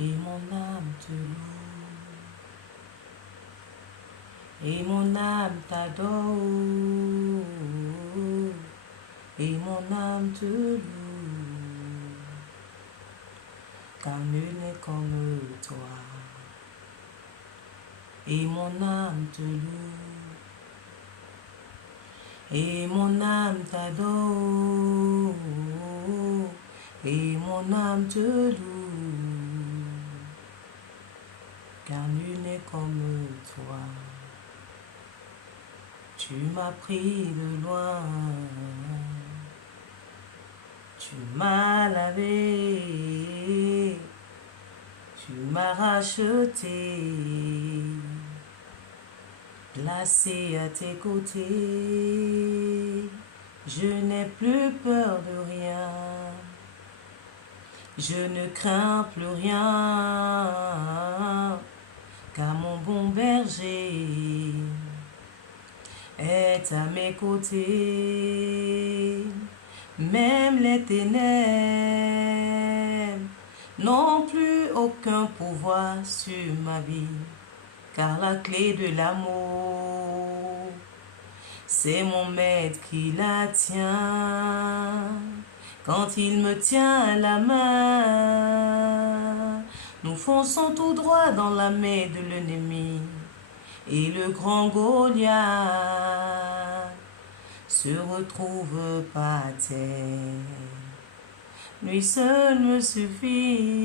et mon âme te loue, et mon âme t'adore, et mon âme te loue, car nul n'est comme toi, et mon âme te loue, et mon âme t'adore, et mon âme te loue, car nul n'est comme toi. Tu m'as pris de loin, tu m'as lavé, tu m'as racheté, placé à tes côtés. Je n'ai plus peur de rien, je ne crains plus rien, car mon bon berger est à mes côtés. Même les ténèbres n'ont plus aucun pouvoir sur ma vie, car la clé de l'amour, c'est mon maître qui la tient. Quand il me tient à la main, nous fonçons tout droit dans la main de l'ennemi. Et le grand Goliath se retrouve par terre. Lui seul me suffit,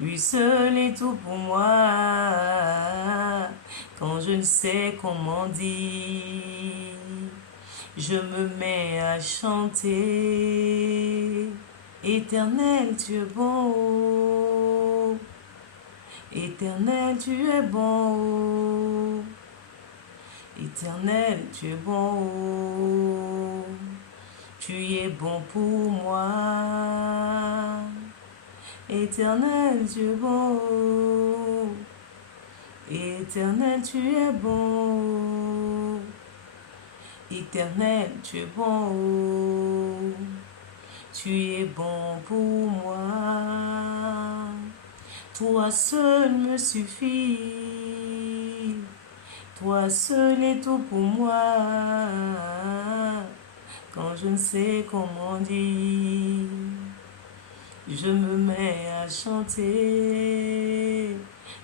lui seul est tout pour moi. Quand je ne sais comment dire, je me mets à chanter. Éternel, tu es bon. Éternel, tu es bon. Éternel, tu es bon. Tu es bon pour moi. Éternel, tu es bon. Éternel, tu es bon. Éternel, tu es bon. Tu es bon pour moi. Toi seul me suffit. Toi seul est tout pour moi. Quand je ne sais comment dire, je me mets à chanter.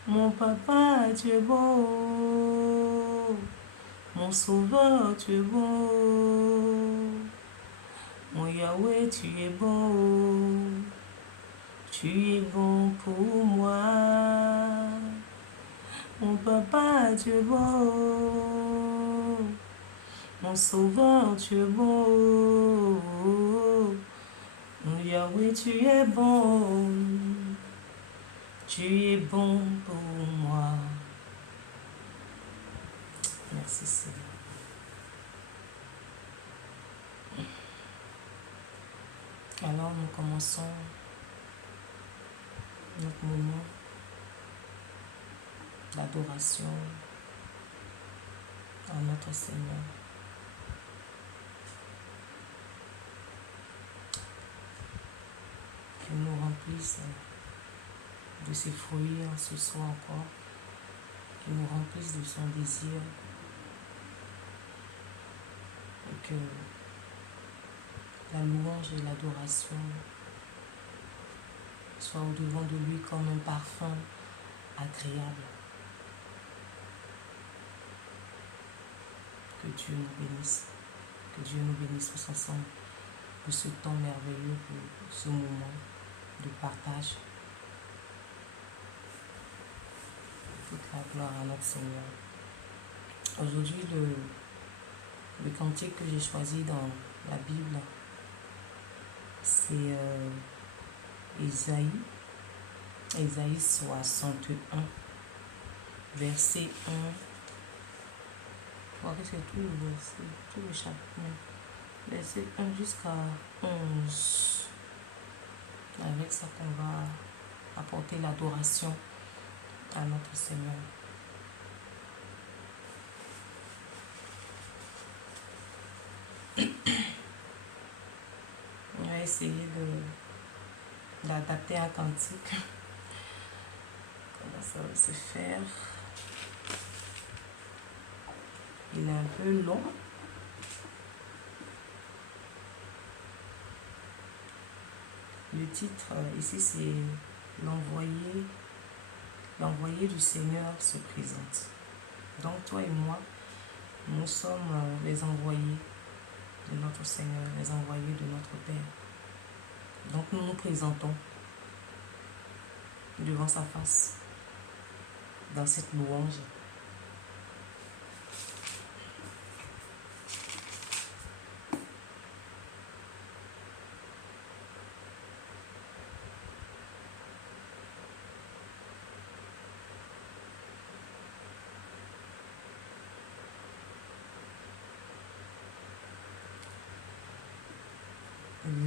Mon papa, tu es beau. Mon sauveur, tu es beau. Mon Yahweh, tu es beau. Tu es bon pour moi. Mon papa, tu es beau. Mon sauveur, tu es beau. Mon Yahweh, tu es bon. Tu es bon pour moi. Merci Seigneur. Alors nous commençons notre moment d'adoration à notre Seigneur. Qu'il nous remplisse de ses fruits en ce soir encore. Qu'il nous remplisse de son désir. Et que la louange et l'adoration soient au-devant de lui comme un parfum agréable. Que Dieu nous bénisse. Que Dieu nous bénisse tous ensemble pour ce temps merveilleux, pour ce moment de partage. Toute la gloire à notre Seigneur. Aujourd'hui, le cantique que j'ai choisi dans la Bible, c'est Ésaïe 61, verset 1. Je crois que c'est tout le verset, tout le chapitre. Verset 1 jusqu'à 11. Avec ça qu'on va apporter l'adoration à notre Seigneur. On va essayer d'adapter un cantique. Comment ça va se faire? Il est un peu long. Le titre ici, c'est l'envoyé du Seigneur se présente. Donc toi et moi, nous sommes les envoyés de notre Seigneur, les envoyés de notre Père. Donc nous nous présentons devant sa face dans cette louange.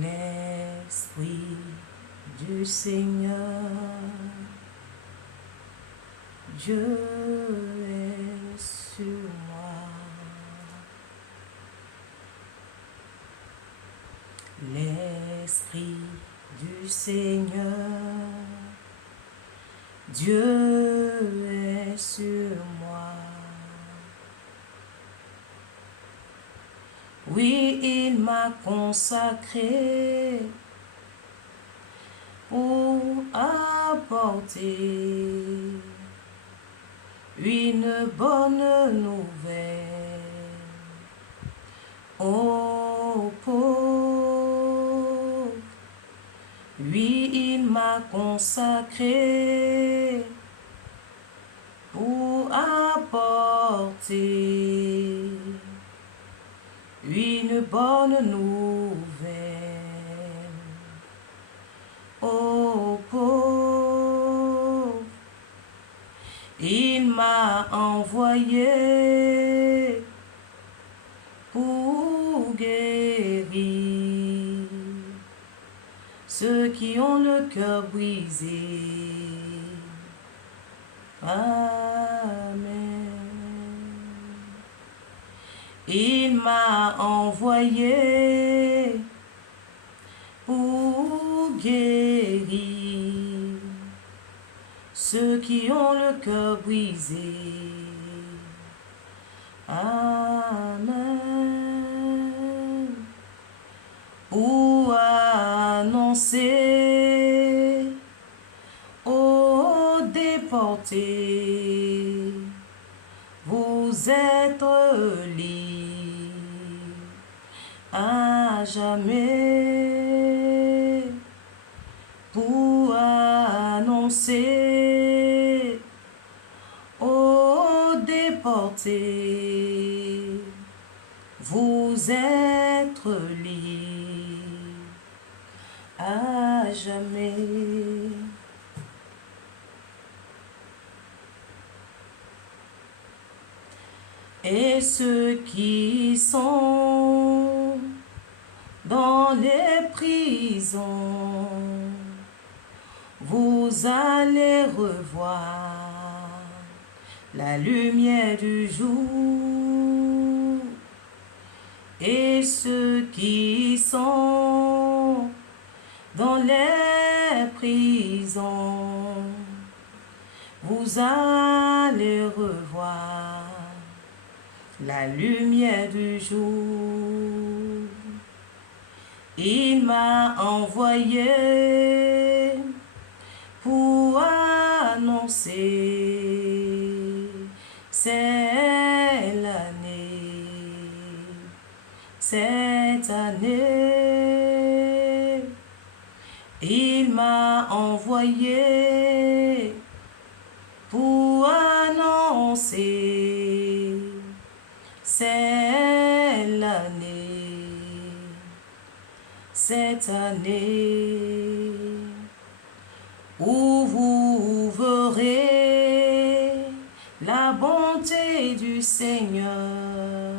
L'Esprit du Seigneur, Dieu est sur moi. L'Esprit du Seigneur, Dieu est sur moi. Oui, il m'a consacré pour apporter une bonne nouvelle aux pauvres. Oui, il m'a consacré pour apporter une bonne nouvelle aux pauvres. Il m'a envoyé pour guérir ceux qui ont le cœur brisé. Amen. Il m'a envoyé pour guérir ceux qui ont le cœur brisé. Amen. Pour annoncer aux déportés, vous êtes libres à jamais. Pour annoncer aux déportés, vous êtes libres à jamais. Et ceux qui sont dans les prisons, vous allez revoir la lumière du jour. Et ceux qui sont dans les prisons, vous allez revoir la lumière du jour. Il m'a envoyé pour annoncer, c'est l'année, cette année. Il m'a envoyé pour annoncer, c'est l'année, cette année où vous verrez la bonté du Seigneur.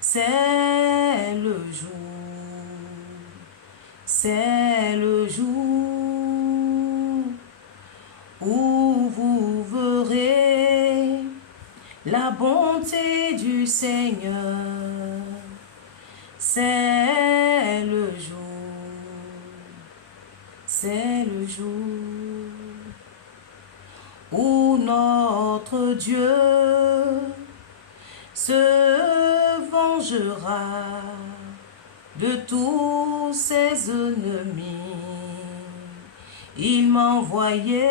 C'est le jour, c'est le jour où vous verrez la bonté du Seigneur. C'est le jour, c'est le jour où notre Dieu se vengera de tous ses ennemis. Il m'a envoyé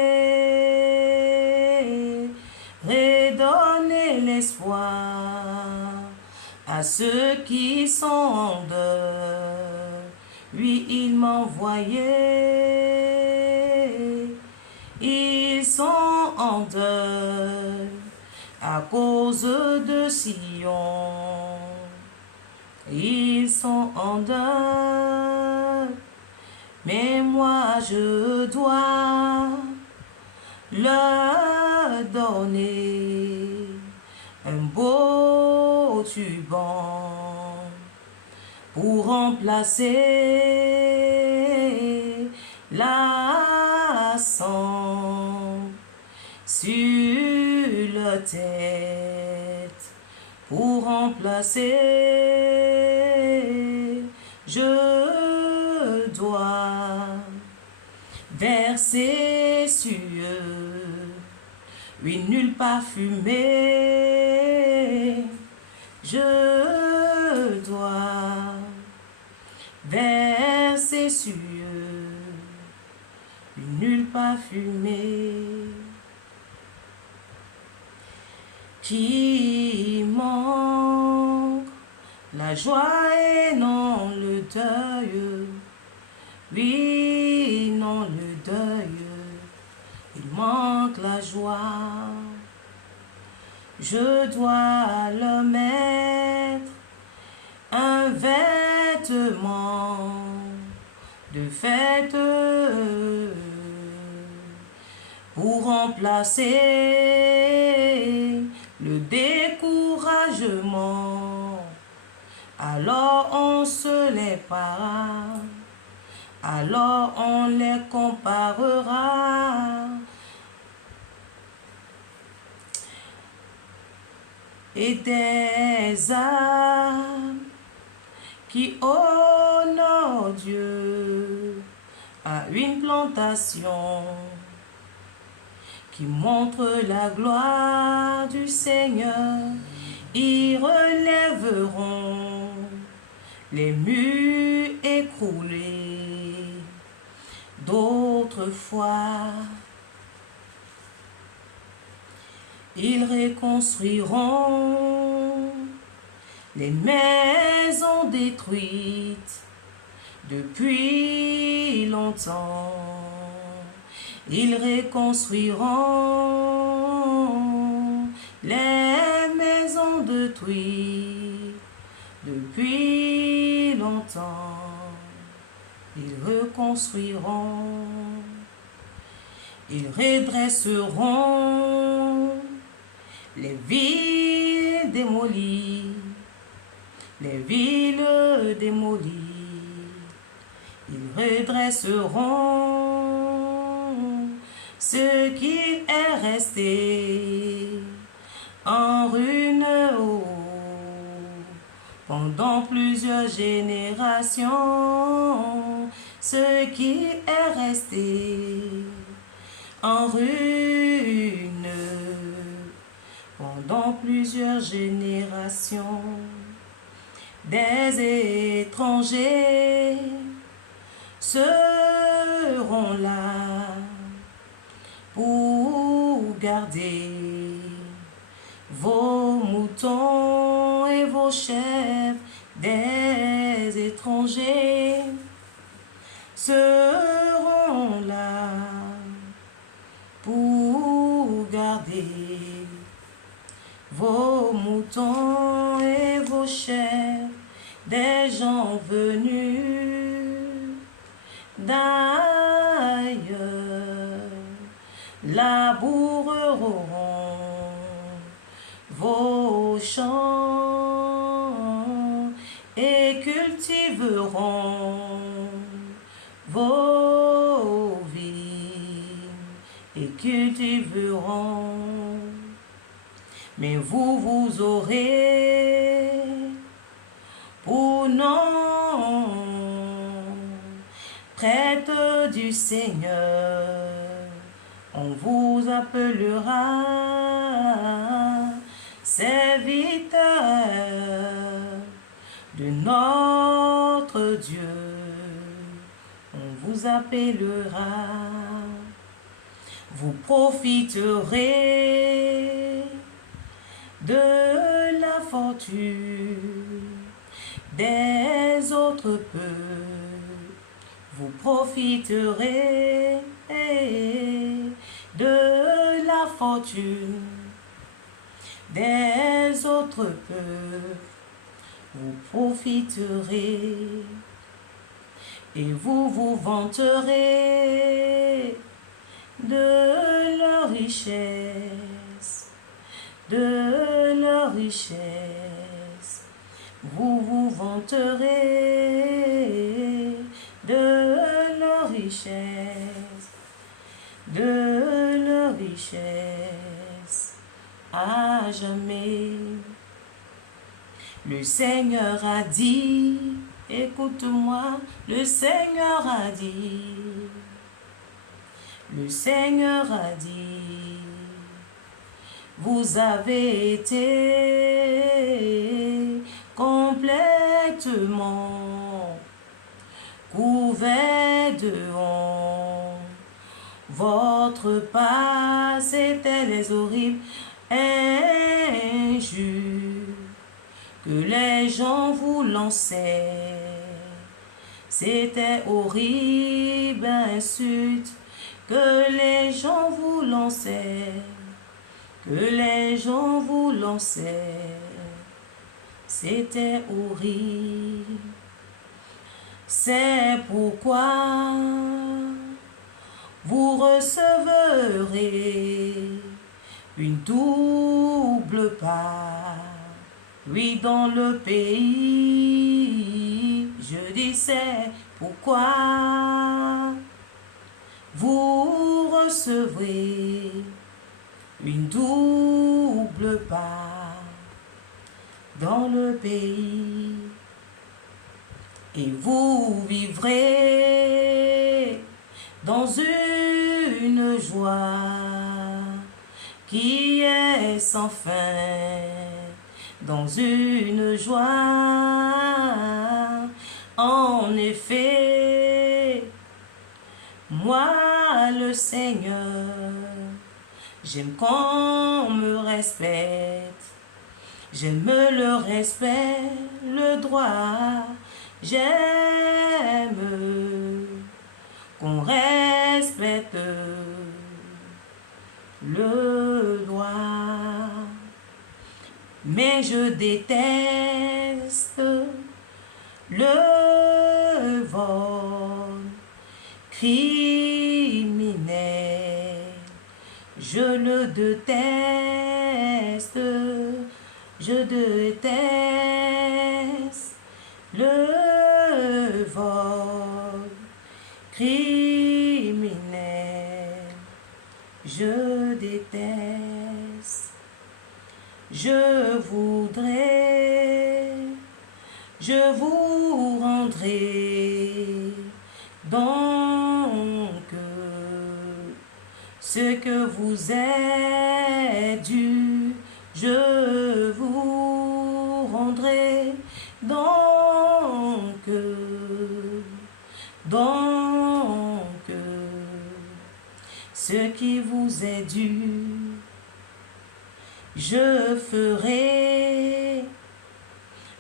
redonner l'espoir à ceux qui sont en deuil. Oui, il m'a envoyé, ils sont en deuil à cause de Sion. Ils sont en deuil, mais moi je dois leur donner un beau tuban pour remplacer la cendre sur la tête. Pour remplacer, je dois verser sur une huile parfumée. Je dois verser sur une huile parfumée qui manque la joie et non le deuil. Oui, non le deuil, il manque la joie. Je dois leur mettre un vêtement de fête pour remplacer le découragement. Alors on se les parlera, alors on les comparera. Et des âmes qui honorent Dieu à une plantation qui montre la gloire du Seigneur, ils relèveront les murs écroulés d'autrefois. Ils reconstruiront les maisons détruites depuis longtemps. Ils reconstruiront les maisons détruites depuis longtemps. Ils reconstruiront, ils redresseront les villes démolies, les villes démolies. Ils redresseront ce qui est resté en ruine pendant plusieurs générations. Ce qui est resté en ruine pendant plusieurs générations. Des étrangers seront là pour garder vos moutons et vos chèvres. Des étrangers seront là pour garder vos moutons et vos chèvres. Des gens venus d'ailleurs laboureront vos champs et cultiveront vos vignes et cultiveront. Mais vous aurez pour nom prêtre du Seigneur, on vous appellera serviteur de notre Dieu. On vous appellera, vous profiterez de la fortune des autres peuples. Vous profiterez de la fortune des autres peuples. Vous profiterez et vous vous vanterez de leur richesse, de leur richesse. Vous vous vanterez de leur richesse, de leur richesse, à jamais. Le Seigneur a dit, écoute-moi, le Seigneur a dit, le Seigneur a dit, vous avez été complètement couvert de honte. Votre passé était les horribles injures que les gens vous lançaient. C'était horrible insulte que les gens vous lançaient, que les gens vous lançaient. C'était horrible. C'est pourquoi vous recevrez une double part. Oui, dans le pays, je dis c'est pourquoi vous recevrez une double part dans le pays. Et vous vivrez dans une joie qui est sans fin, dans une joie. En effet, moi le Seigneur, j'aime qu'on me respecte, j'aime le respect, le droit. J'aime qu'on respecte le droit, mais je déteste le vol criminel. Je le déteste, je déteste le vol criminel, je déteste. Je voudrais, je vous rendrai donc ce que vous êtes dû, je vous rendrai donc ce qui vous est dû. Je ferai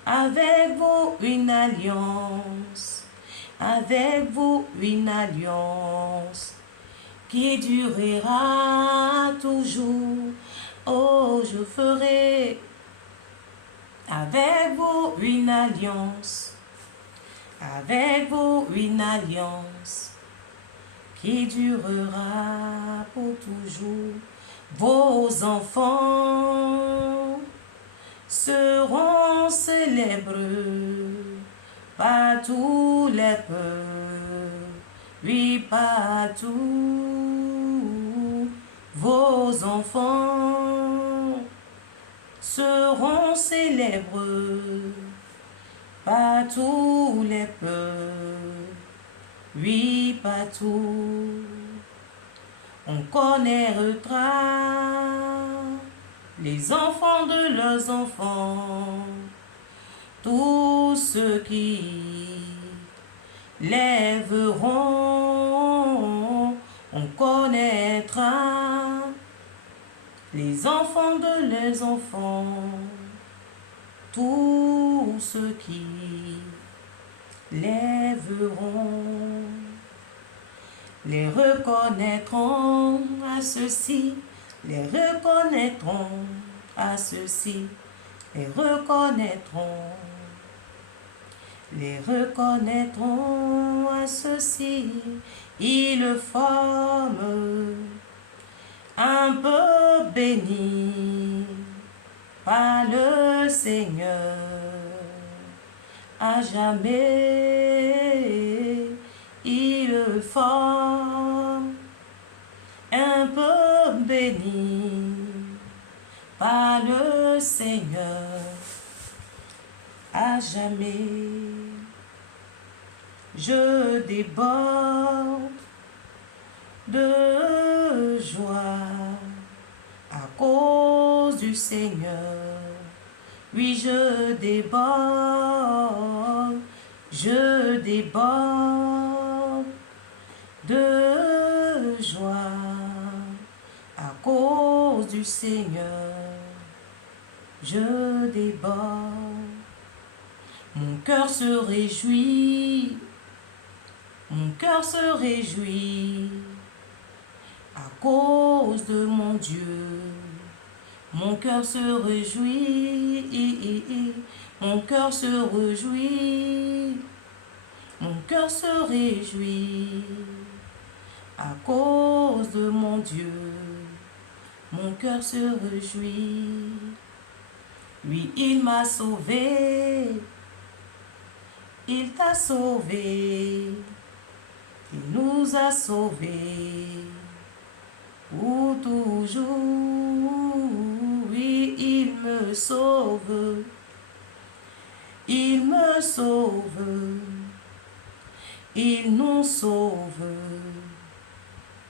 avec vous une alliance, avec vous une alliance qui durera toujours. Oh, je ferai avec vous une alliance, avec vous une alliance qui durera pour toujours. Vos enfants seront célèbres par tous les peuples, oui, partout. Vos enfants seront célèbres par tous les peuples, oui, partout. On connaîtra les enfants de leurs enfants, tous ceux qui lèveront. On connaîtra les enfants de leurs enfants, tous ceux qui lèveront. Les reconnaîtront à ceux-ci, les reconnaîtront à ceux-ci, les reconnaîtront. Les reconnaîtront à ceux-ci, ils forment un peuple béni par le Seigneur à jamais. Ils forment un peuple béni par le Seigneur à jamais. Je déborde de joie à cause du Seigneur. Oui, je déborde de joie à cause du Seigneur. Je déborde. Mon cœur se réjouit, mon cœur se réjouit à cause de mon Dieu. Mon cœur se réjouit, mon cœur se réjouit, mon cœur se réjouit à cause de mon Dieu. Mon cœur se réjouit. Lui, il m'a sauvé. Il t'a sauvé, il nous a sauvés pour toujours. Oui, il me sauve, il me sauve, il nous sauve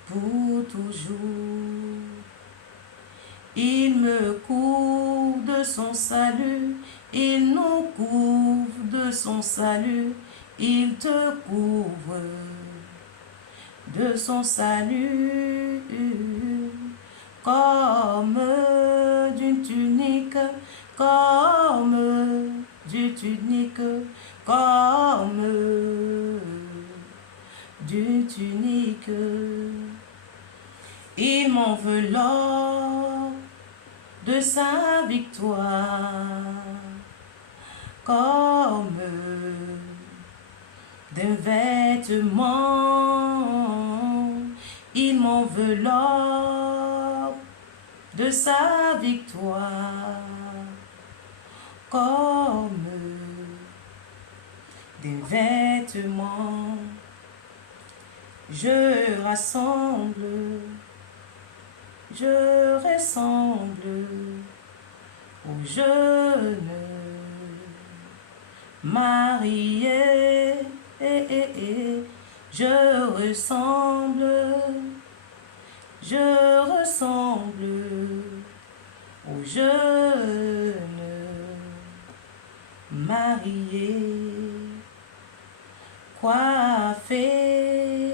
pour toujours. Il me couvre de son salut, il nous couvre de son salut, il te couvre de son salut, comme d'une tunique, comme d'une tunique, comme d'une tunique. Il m'enveloppe de sa victoire, comme d'un vêtement. Il m'enveloppe de sa victoire, comme des vêtements. Je rassemble, je ressemble aux jeunes mariés. Je ressemble aux jeunes mariés, coiffés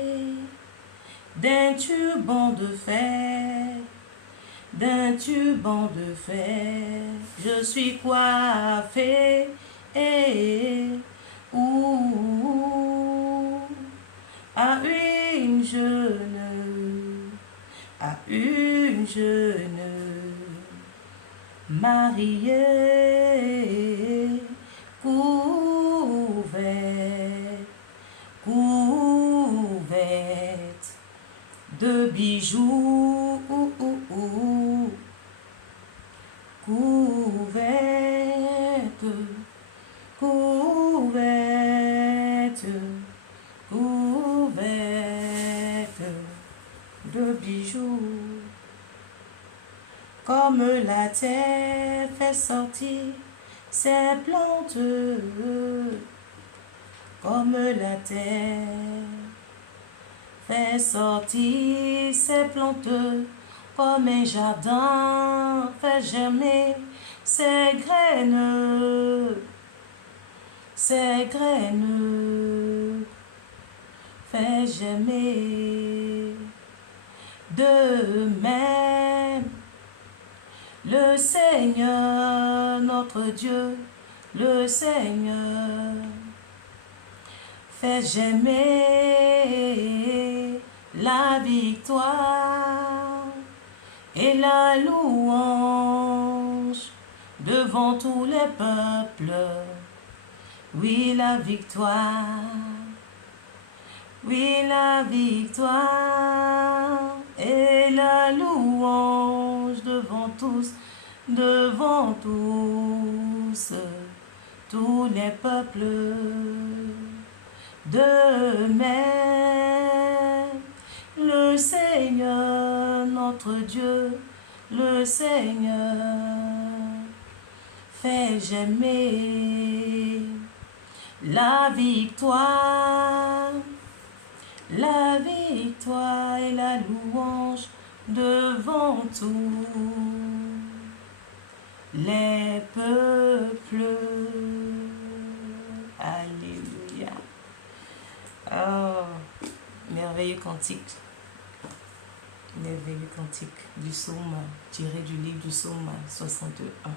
d'un turban de fer, d'un turban de fer. Je suis coiffé à une jeune mariée, couverte de bijoux, couverte de bijoux. Comme la terre fait sortir ses plantes, comme la terre Fais sortir ses plantes comme un jardin. Fais germer ses graines. Ses graines. Fais germer. De même, le Seigneur, notre Dieu, le Seigneur, fait germer la victoire et la louange devant tous les peuples. Oui, la victoire. Oui, la victoire et la louange devant tous les peuples. De même, le Seigneur, notre Dieu, le Seigneur, fait germer la victoire et la louange devant tous les peuples. Alléluia. Oh, merveilleux cantique du psaume tiré du livre du psaume 61.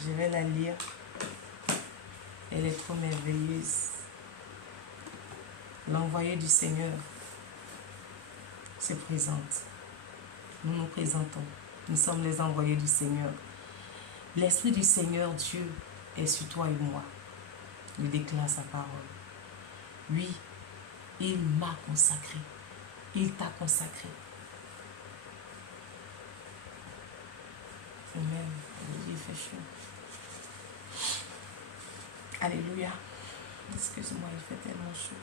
Je vais la lire. Elle est trop merveilleuse. L'envoyé du Seigneur se présente. Nous nous présentons. Nous sommes les envoyés du Seigneur. L'Esprit du Seigneur Dieu est sur toi et moi. Il déclare sa parole. Oui, il m'a consacré. Il t'a consacré. Amen. Il fait chaud. Alléluia. Excuse-moi, il fait tellement chaud.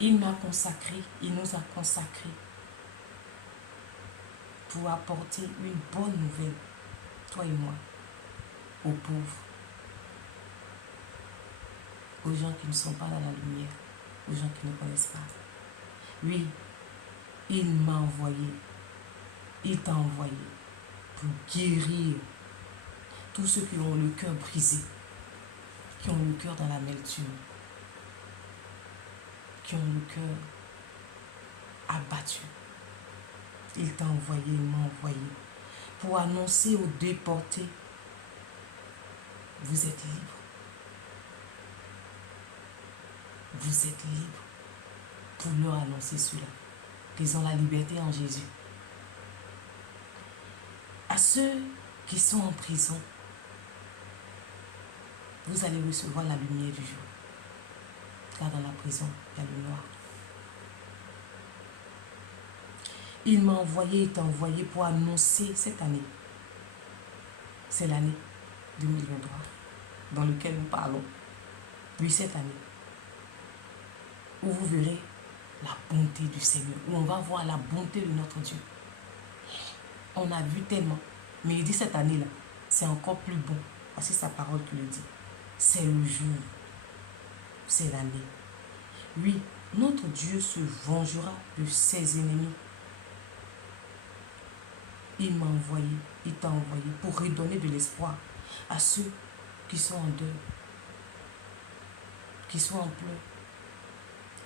Il m'a consacré, il nous a consacrés pour apporter une bonne nouvelle, toi et moi, aux pauvres, aux gens qui ne sont pas dans la lumière, aux gens qui ne connaissent pas. Oui, il m'a envoyé, il t'a envoyé pour guérir tous ceux qui ont le cœur brisé, qui ont le cœur dans l'amertume, qui ont le cœur abattu. Il t'a envoyé, il m'a envoyé pour annoncer aux déportés, vous êtes libres. Vous êtes libres, pour leur annoncer cela, qu'ils ont la liberté en Jésus. À ceux qui sont en prison, vous allez recevoir la lumière du jour. Car dans la prison, il y a le noir. Il m'a envoyé, il t'a envoyé pour annoncer cette année. C'est l'année 2023 dans laquelle nous parlons. Oui, cette année. Où vous verrez la bonté du Seigneur. Où on va voir la bonté de notre Dieu. On a vu tellement. Mais il dit cette année-là, c'est encore plus bon. Parce que c'est sa parole qui le dit. C'est le jour. C'est l'année. Oui, notre Dieu se vengera de ses ennemis. Il m'a envoyé, il t'a envoyé pour redonner de l'espoir à ceux qui sont en deuil, qui sont en pleurs,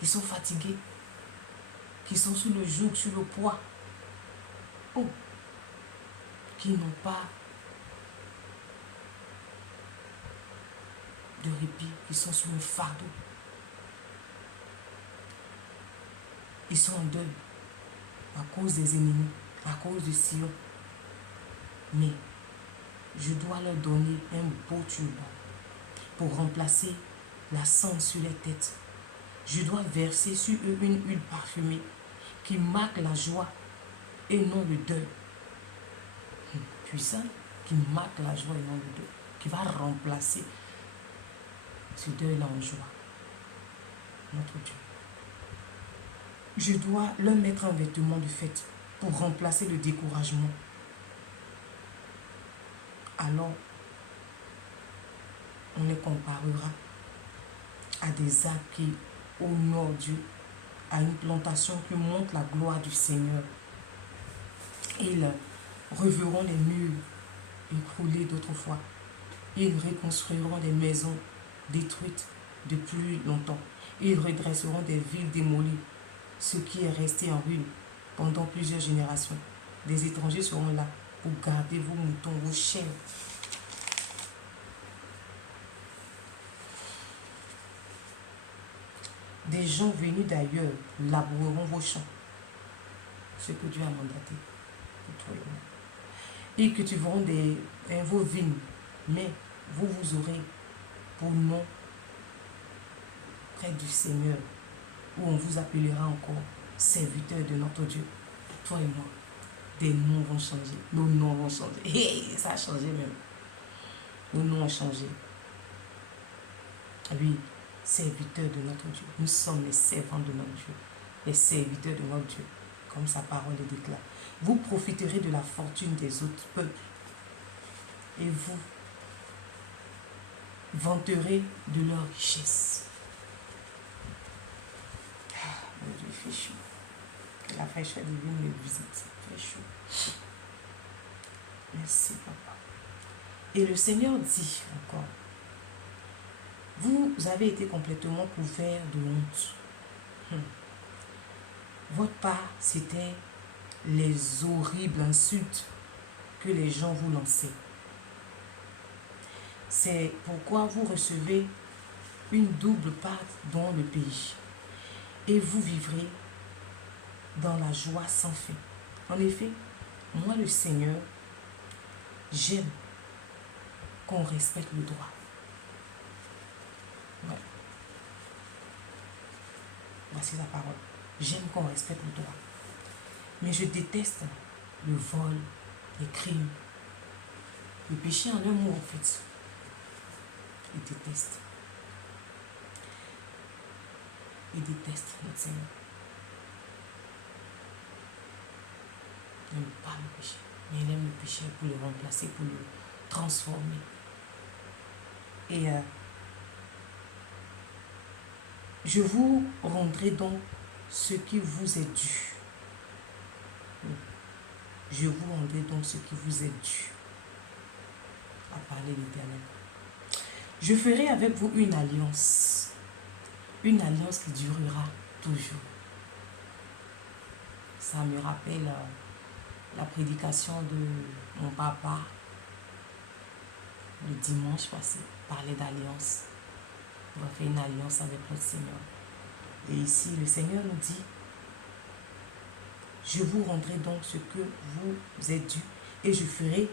qui sont fatigués, qui sont sous le joug, sur le poids. Oh, qui n'ont pas de répit, qui sont sous le fardeau. Ils sont en deuil à cause des ennemis, à cause de Sion. Mais je dois leur donner un beau turban pour remplacer la cendre sur les têtes. Je dois verser sur eux une huile parfumée qui marque la joie et non le deuil. Puissant, qui marque la joie et non le deuil, qui va remplacer ce deuil-là en joie. Notre Dieu. Je dois leur mettre un vêtement de fête pour remplacer le découragement. Alors, on les comparera à des arbres qui, au nord, Dieu, à une plantation qui montre la gloire du Seigneur. Ils reverront les murs écroulés d'autrefois. Ils reconstruiront des maisons détruites depuis longtemps. Ils redresseront des villes démolies, ce qui est resté en ruine pendant plusieurs générations. Des étrangers seront là pour garder vos moutons, vos chèvres. Des gens venus d'ailleurs laboureront vos champs, ce que Dieu a mandaté pour toi et moi. Et cultiveront vos vignes, mais vous aurez pour nom près du Seigneur, où on vous appellera encore serviteurs de notre Dieu. Toi et moi, des noms vont changer, nos noms vont changer. Hey, ça a changé même. Nos noms ont changé. Oui, serviteurs de notre Dieu. Nous sommes les servants de notre Dieu, les serviteurs de notre Dieu, comme sa parole le déclare. Vous profiterez de la fortune des autres peuples et vous vanterez de leur richesse. Ah, mon Dieu, il fait chaud. Que la fraîcheur divine me visite. Il fait chaud. Merci, papa. Et le Seigneur dit encore, vous avez été complètement couvert de honte. Votre part, c'était les horribles insultes que les gens vous lançaient. C'est pourquoi vous recevez une double part dans le pays. Et vous vivrez dans la joie sans fin. En effet, moi le Seigneur, j'aime qu'on respecte le droit. Ouais. Voici la parole. J'aime qu'on respecte le droit. Mais je déteste le vol, les crimes. Le péché en un mot, en fait. Il déteste. Il déteste notre Seigneur. Il n'aime pas le péché. Mais il aime le péché pour le remplacer, pour le transformer. Et je vous rendrai donc ce qui vous est dû. Je vous rendrai donc ce qui vous est dû. A parler l'Éternel. Je ferai avec vous une alliance qui durera toujours. Ça me rappelle la prédication de mon papa le dimanche passé, parler d'alliance. On va faire une alliance avec notre Seigneur. Et ici, le Seigneur nous dit, je vous rendrai donc ce que vous êtes dû et je ferai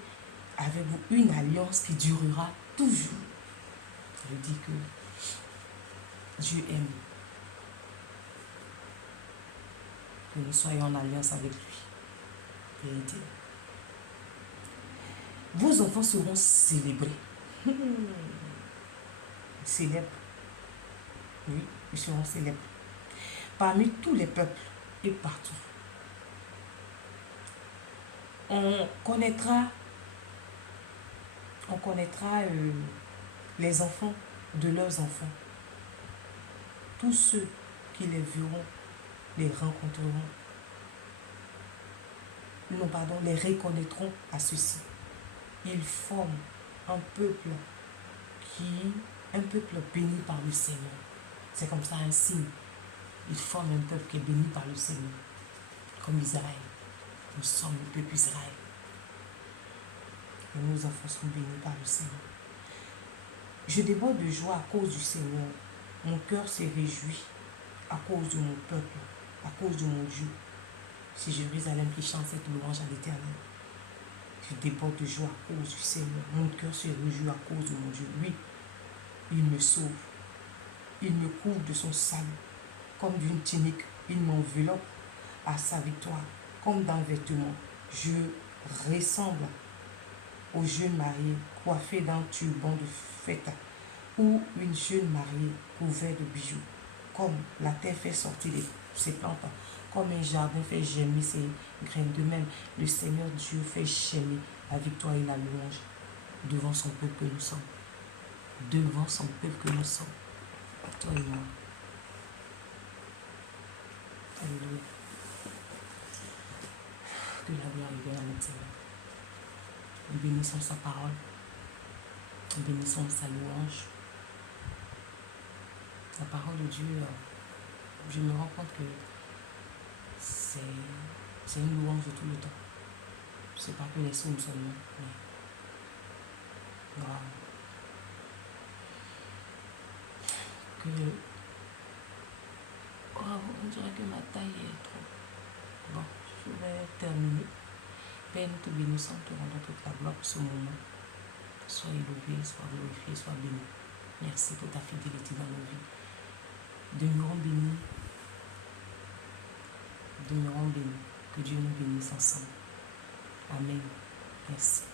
avec vous une alliance qui durera toujours. Je dis que Dieu aime que nous soyons en alliance avec lui. Vérité. Vos enfants seront célébrés. Célèbres. Oui, ils seront célèbres. Parmi tous les peuples et partout. On connaîtra les enfants de leurs enfants. Tous ceux qui les verront, les rencontreront. Non, pardon, les reconnaîtront à ceci. Ils forment un peuple béni par le Seigneur. C'est comme ça un signe. Ils forment un peuple qui est béni par le Seigneur. Comme Israël. Nous sommes le peuple Israël. Et nos enfants sont bénis par le Seigneur. Je déborde de joie à cause du Seigneur. Mon cœur s'est réjoui à cause de mon peuple, à cause de mon Dieu. C'est Jérusalem qui chante cette louange à l'Éternel. Je déborde de joie à cause du Seigneur. Mon cœur se réjouit à cause de mon Dieu. Oui, il me sauve. Il me couvre de son salut. Comme d'une tunique, il m'enveloppe à sa victoire. Comme d'un vêtement, je ressemble aux jeunes mariés coiffés d'un turban de fête ou une jeune mariée couverte de bijoux. Comme la terre fait sortir ses plantes, comme un jardin fait germer ses graines. De même, le Seigneur Dieu fait germer la victoire et la louange devant son peuple que nous sommes. Devant son peuple que nous sommes. Toi et moi. Alléluia. Que la gloire revienne à notre Seigneur. Nous bénissons sa parole. Nous bénissons sa louange. La parole de Dieu, je me rends compte que c'est une louange de tout le temps. Ce n'est pas que les psaumes seulement, mais wow. Que on dirait que ma taille est trop. Bon, je vais terminer. Père, nous te bénissons, te rendons toute la gloire pour ce moment. Sois élevé, sois glorifié, sois béni. Merci pour ta fidélité dans nos vies. Demeurons bénis. Demeurons bénis. Que Dieu nous bénisse ensemble. Amen. Merci.